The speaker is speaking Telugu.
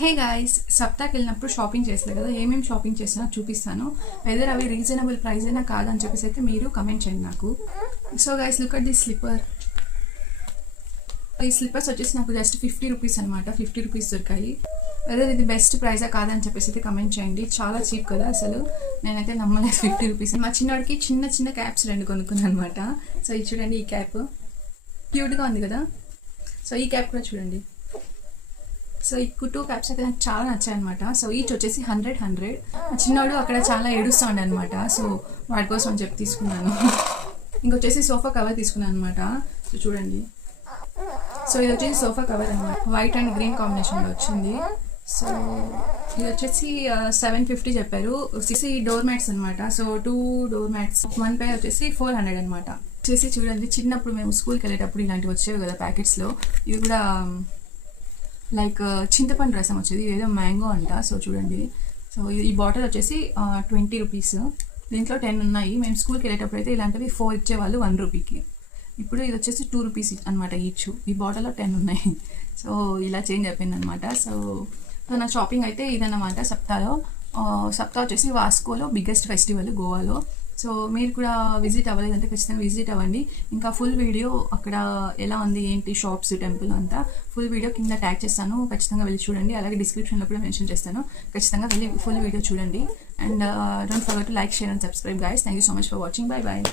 హే గాయ్స్, సప్తాకి వెళ్ళినప్పుడు షాపింగ్ చేస్తారు కదా, ఏమేమి షాపింగ్ చేసినా చూపిస్తాను. వెదర్ అవి రీజనబుల్ ప్రైస్ అయినా కాదని చెప్పేసి అయితే మీరు కమెంట్ చేయండి నాకు. So guys, look at this slipper. ఈ స్లిప్పర్స్ వచ్చేసి నాకు జస్ట్ 50 రూపీస్ అనమాట. 50 రూపీస్ దొరికాయి. వెదర్ ఇది బెస్ట్ ప్రైజా కాదని చెప్పేసి అయితే కమెంట్ చేయండి. చాలా చీప్ కదా, అసలు నేనైతే నమ్మలేదు 50 రూపీస్. మా చిన్నవాడికి చిన్న చిన్న క్యాప్స్ 2 కొనుక్కున్నాను అనమాట. సో ఇది చూడండి, ఈ క్యాప్ క్యూట్గా ఉంది కదా. సో ఈ క్యాప్ కూడా చూడండి. సో ఈ 2 క్యాప్స్ అయితే నాకు చాలా నచ్చాయి అనమాట. సో ఈచ్ వచ్చేసి 100. మా చిన్నోడు అక్కడ చాలా ఏడుస్తూ ఉండే అనమాట. సో వాడి కోసం అని చెప్పి తీసుకున్నాను. ఇంకొచ్చేసి సోఫా కవర్ తీసుకున్నాను అనమాట. సో చూడండి, సో ఇది వచ్చేసి సోఫా కవర్ అనమాట. వైట్ అండ్ గ్రీన్ కాంబినేషన్లో వచ్చింది. సో ఇది వచ్చేసి 750 చెప్పారు. 6 డోర్ మ్యాట్స్ అనమాట. సో 2 డోర్ మ్యాట్స్, 1 పై వచ్చేసి 400 అనమాట. వచ్చేసి చూడండి, చిన్నప్పుడు మేము స్కూల్కి వెళ్ళేటప్పుడు ఇలాంటివి వచ్చేవి కదా ప్యాకెట్స్లో. ఇవి కూడా లైక్ చింతపండు రసం వచ్చేది, ఏదో మ్యాంగో అంట. సో చూడండి, సో ఈ బాటిల్ వచ్చేసి 20 రూపీస్. దీంట్లో 10 ఉన్నాయి. మేము స్కూల్కి వెళ్ళేటప్పుడు అయితే ఇలాంటివి 4 ఇచ్చేవాళ్ళు 1 రూపీకి. ఇప్పుడు ఇది వచ్చేసి 2 రూపీస్ అనమాట ఈచ్. ఈ బాటిల్లో 10 ఉన్నాయి. సో ఇలా చేంజ్ అయిపోయింది అనమాట. సో నా షాపింగ్ అయితే ఇదన్నమాట సప్తాలో. సప్తా వచ్చేసి వాస్కోలో బిగ్గెస్ట్ ఫెస్టివల్ గోవాలో. సో మీరు కూడా విజిట్ అవ్వలేదంటే ఖచ్చితంగా విజిట్ అవ్వండి. ఇంకా ఫుల్ వీడియో అక్కడ ఎలా ఉంది, ఏంటి షాప్స్, టెంపుల్ అంతా ఫుల్ వీడియో కింద ట్యాగ్ చేస్తాను. ఖచ్చితంగా వెళ్ళి చూడండి. అలాగే డిస్క్రిప్షన్లో కూడా మెన్షన్ చేస్తాను. ఖచ్చితంగా వెళ్ళి ఫుల్ వీడియో చూడండి. And don't forget to like, share and subscribe guys. Thank you so much for watching. Bye bye.